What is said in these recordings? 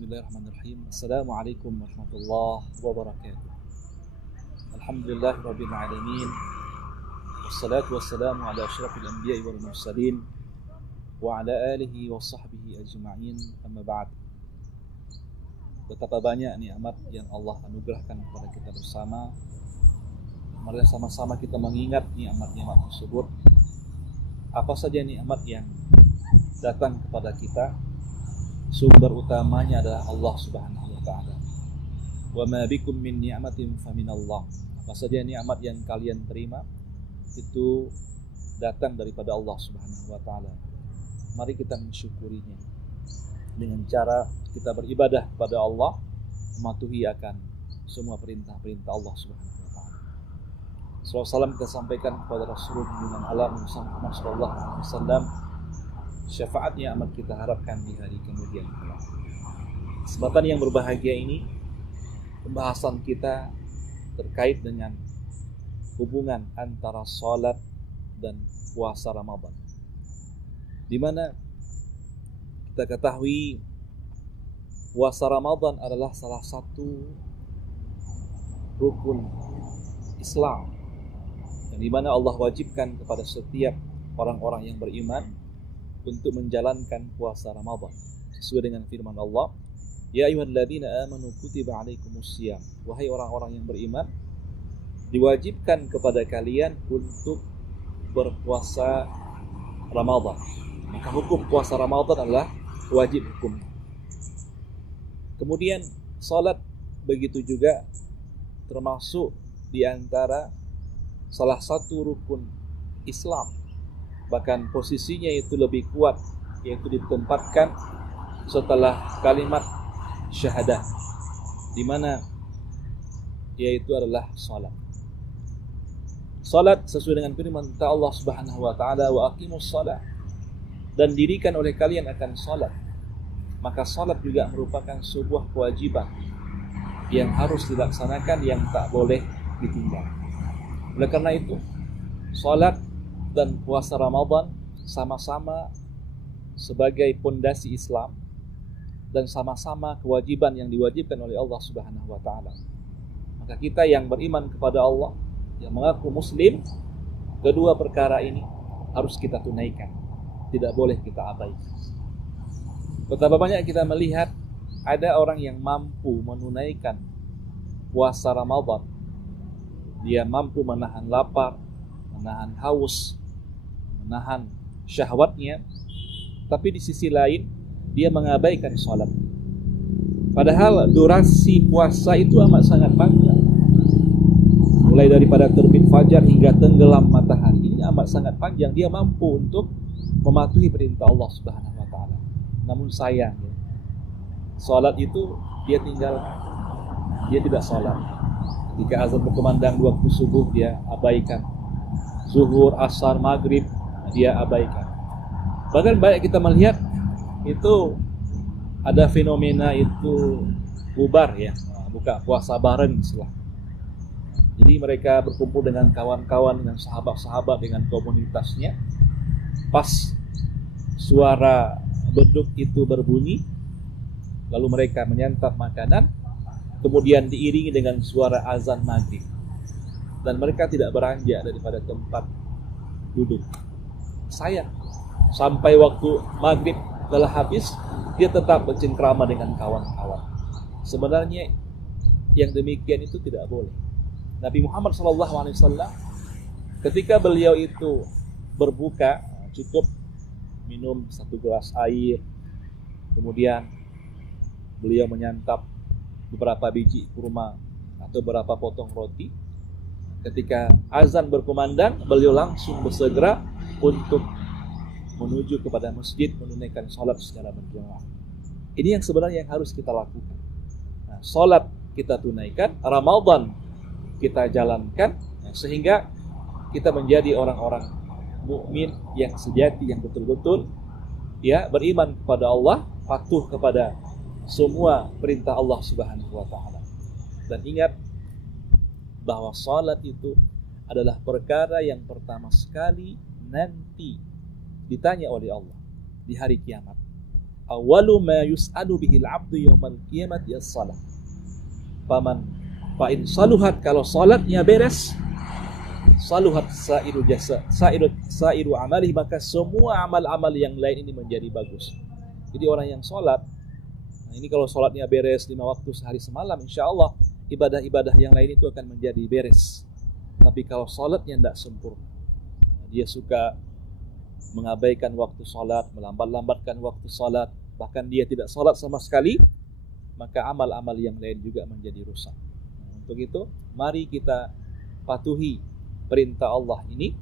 Bismillahirrahmanirrahim. Assalamualaikum warahmatullahi wabarakatuh. Alhamdulillahirabbil alamin. Wassalatu wassalamu ala asyrafil anbiya'i wal mursalin wa ala alihi wa sahbihi ajma'in. Amma ba'd. Betapa banyak nikmat yang Allah anugerahkan kepada kita bersama. Mari sama-sama kita mengingat nikmat-nikmat tersebut. Apa saja nikmat yang datang kepada kita, sumber utamanya adalah Allah Subhanahu wa taala. Wa ma bikum min ni'matin faminallah. Apa saja nikmat yang kalian terima itu datang daripada Allah Subhanahu wa taala. Mari kita mensyukurinya dengan cara kita beribadah kepada Allah, mematuhi akan semua perintah-perintah Allah Subhanahu wa taala. Salam kita sampaikan kepada Rasulullah dengan alam Muhammad sallallahu alaihi wasallam. Syafaatnya amat kita harapkan di hari kemudian kelak. Kesempatan yang berbahagia ini, pembahasan kita terkait dengan hubungan antara salat dan puasa Ramadan. Di mana kita ketahui puasa Ramadan adalah salah satu rukun Islam, yang di mana Allah wajibkan kepada setiap orang-orang yang beriman untuk menjalankan puasa Ramadan sesuai dengan firman Allah, ya ayyuhalladzina amanu kutiba alaikumusiyam, wahai orang-orang yang beriman, diwajibkan kepada kalian untuk berpuasa Ramadan. Maka hukum puasa Ramadan adalah wajib hukum. Kemudian salat begitu juga termasuk di antara salah satu rukun Islam. Bahkan posisinya itu lebih kuat, yaitu ditempatkan setelah kalimat syahadah, di mana yaitu adalah salat. Salat sesuai dengan firman Allah Subhanahu wa taala, wa aqimus shalah, dan dirikan oleh kalian akan salat. Maka salat juga merupakan sebuah kewajiban yang harus dilaksanakan, yang tak boleh ditinggal. Oleh karena itu, salat dan puasa Ramadan sama-sama sebagai pondasi Islam dan sama-sama kewajiban yang diwajibkan oleh Allah Subhanahu wa taala. Maka kita yang beriman kepada Allah, yang mengaku muslim, kedua perkara ini harus kita tunaikan, tidak boleh kita abaikan. Betapa banyak kita melihat ada orang yang mampu menunaikan puasa Ramadan, dia mampu menahan lapar, menahan haus, menahan syahwatnya, tapi di sisi lain dia mengabaikan sholat. Padahal durasi puasa itu amat sangat panjang, mulai daripada terbit fajar hingga tenggelam matahari. Ini amat sangat panjang. Dia mampu untuk mematuhi perintah Allah Subhanahu wa taala. Namun sayang, sholat itu dia tinggalkan. Dia tidak sholat. Ketika azan berkumandang waktu subuh, dia abaikan. Zuhur, asar, maghrib, dia abaikan. Bahkan banyak kita melihat itu ada fenomena itu bubar, ya, buka puasa bareng istilah. Jadi mereka berkumpul dengan kawan-kawan, dengan sahabat-sahabat, dengan komunitasnya. Pas suara beduk itu berbunyi, lalu mereka menyantap makanan, kemudian diiringi dengan suara azan maghrib, dan mereka tidak beranjak daripada tempat duduk. Sayang, sampai waktu maghrib telah habis, dia tetap bercengkrama dengan kawan-kawan. Sebenarnya yang demikian itu tidak boleh. Nabi Muhammad SAW ketika beliau itu berbuka, cukup minum 1 gelas air, kemudian beliau menyantap beberapa biji kurma atau beberapa potong roti. Ketika azan berkumandang, beliau langsung bersegera untuk menuju kepada masjid, menunaikan sholat secara berjamaah. Ini yang sebenarnya yang harus kita lakukan. Nah, sholat kita tunaikan, Ramadan kita jalankan, sehingga kita menjadi orang-orang mukmin yang sejati, yang betul-betul ya beriman kepada Allah, patuh kepada semua perintah Allah Subhanahu wa taala. Dan ingat bahwa salat itu adalah perkara yang pertama sekali nanti ditanya oleh Allah di hari kiamat. Awwalu ma yus'alu bihil 'abdu yaumal qiyamati as-shalah. Fa in saluhat, kalau salatnya beres, saluhat sa'iru jasa, sa'iru amali, maka semua amal-amal yang lain ini menjadi bagus. Jadi orang yang salat, nah ini kalau salatnya beres 5 waktu sehari semalam, insyaallah ibadah-ibadah yang lain itu akan menjadi beres. Tapi kalau salatnya tidak sempurna, dia suka mengabaikan waktu salat, melambat-lambatkan waktu salat, bahkan dia tidak salat sama sekali, maka amal-amal yang lain juga menjadi rusak. Nah, untuk itu, mari kita patuhi perintah Allah ini,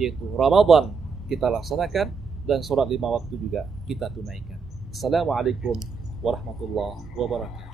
yaitu Ramadan kita laksanakan dan salat 5 waktu juga kita tunaikan. Assalamualaikum warahmatullahi wabarakatuh.